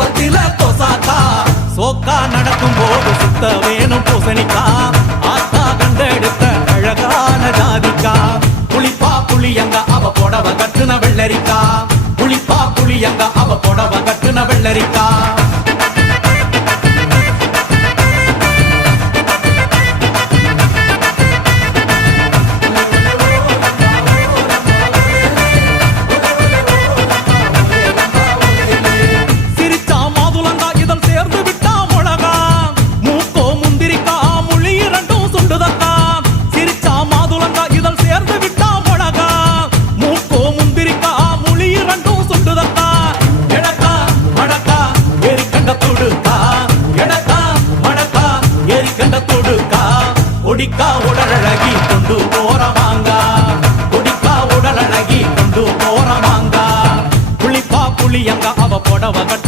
கோபத்தில கொசாக்கா சோக்கா நடக்கும் போது சுத்த வேணும் பூசணிக்கா ஆத்தா கண்டெடுத்த அழகான ஜாதிக்கா புளிப்பா புளியங்க அவ புடவ கட்டுன வெள்ளரிக்கா புளிப்பா புளியங்க அவ புடவ கட்டுன வெள்ளரிக்கா